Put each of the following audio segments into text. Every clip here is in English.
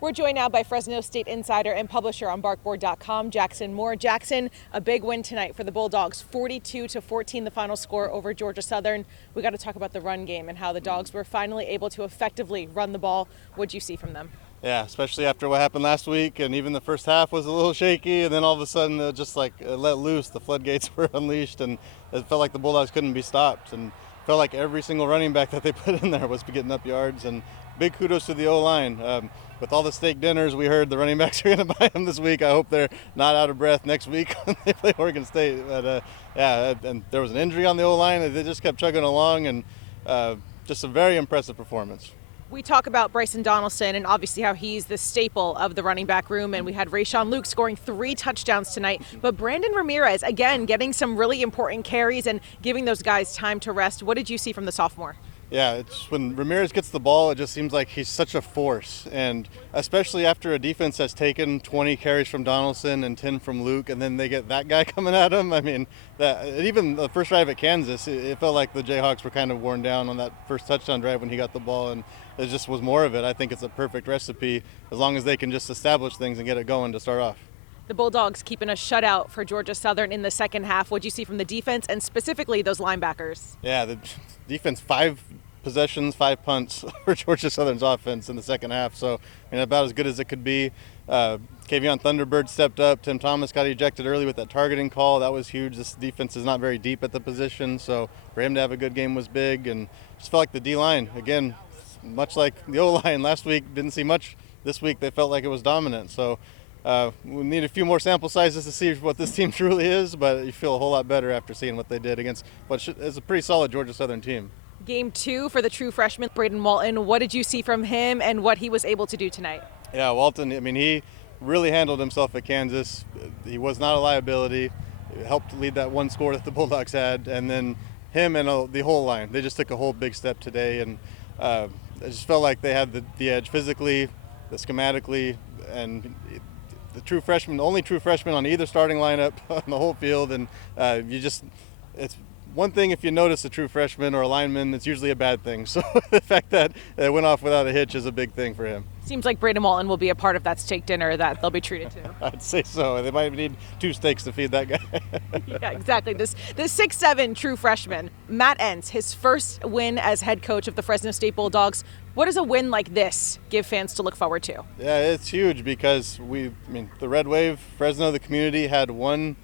We're joined now by Fresno State insider and publisher on barkboard.com, Jackson Moore. Jackson, a big win tonight for the Bulldogs, 42-14 the final score over Georgia Southern. We got to talk about the run game and how the Dogs were finally able to effectively run the ball. What'd you see from them? Yeah, especially after what happened last week, and even the first half was a little shaky, and then all of a sudden just let loose. The floodgates were unleashed, and it felt like the Bulldogs couldn't be stopped, and felt like every single running back that they put in there was getting up yards. And big kudos to the O-line. With all the steak dinners we heard the running backs are going to buy them this week, I hope they're not out of breath next week when they play Oregon State. But and there was an injury on the O-line, and they just kept chugging along, and just a very impressive performance. We talk about Bryson Donaldson and obviously how he's the staple of the running back room, and we had Rayshawn Luke scoring 3 touchdowns tonight. But Brandon Ramirez, again, getting some really important carries and giving those guys time to rest. What did you see from the sophomore? Yeah, it's when Ramirez gets the ball, it just seems like he's such a force, and especially after a defense has taken 20 carries from Donaldson and 10 from Luke, and then they get that guy coming at him. I mean, even the first drive at Kansas, it felt like the Jayhawks were kind of worn down on that first touchdown drive when he got the ball, and it just was more of it. I think it's a perfect recipe as long as they can just establish things and get it going to start off. The Bulldogs keeping a shutout for Georgia Southern in the second half. What did you see from the defense and specifically those linebackers? Yeah, the defense, 5 possessions, 5 punts for Georgia Southern's offense in the second half. So, I mean, about as good as it could be. Kavion Thunderbird stepped up. Tim Thomas got ejected early with that targeting call. That was huge. This defense is not very deep at the position, so for him to have a good game was big. And just felt like the D-line, again, much like the O-line last week, didn't see much. This week they felt like it was dominant. So we need a few more sample sizes to see what this team truly is, but you feel a whole lot better after seeing what they did against what is a pretty solid Georgia Southern team. Game 2 for the true freshman, Braden Walton. What did you see from him and what he was able to do tonight? Yeah, Walton, I mean, he really handled himself at Kansas. He was not a liability. He helped lead that one score that the Bulldogs had, and then him and the whole line, they just took a whole big step today, and I just felt like they had the edge physically, schematically, and the true freshman, the only true freshman on either starting lineup on the whole field, and it's one thing if you notice a true freshman or a lineman, it's usually a bad thing. So the fact that it went off without a hitch is a big thing for him. Seems like Braden Walton will be a part of that steak dinner that they'll be treated to. I'd say so. They might need 2 steaks to feed that guy. Yeah, exactly. This 6'7" true freshman, Matt Entz, his first win as head coach of the Fresno State Bulldogs. What does a win like this give fans to look forward to? Yeah, it's huge because the Red Wave, Fresno, the community had one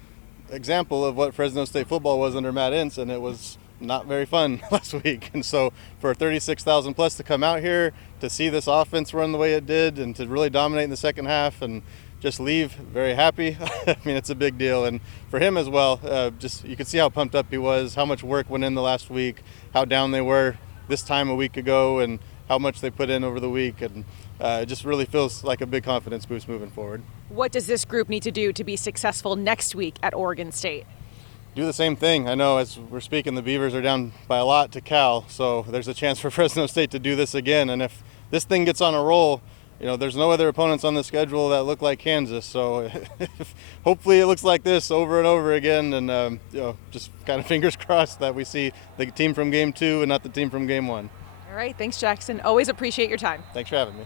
example of what Fresno State football was under Matt Entz, and it was not very fun last week. And so for 36,000 plus to come out here to see this offense run the way it did and to really dominate in the second half and just leave very happy, I mean, it's a big deal. And for him as well, just you could see how pumped up he was, how much work went in the last week, how down they were this time a week ago, and how much they put in over the week. And it just really feels like a big confidence boost moving forward. What does this group need to do to be successful next week at Oregon State? Do the same thing. I know as we're speaking, the Beavers are down by a lot to Cal, so there's a chance for Fresno State to do this again. And if this thing gets on a roll, you know, there's no other opponents on the schedule that look like Kansas. So hopefully it looks like this over and over again, and just kind of fingers crossed that we see the team from game 2 and not the team from game 1. All right, thanks, Jackson. Always appreciate your time. Thanks for having me.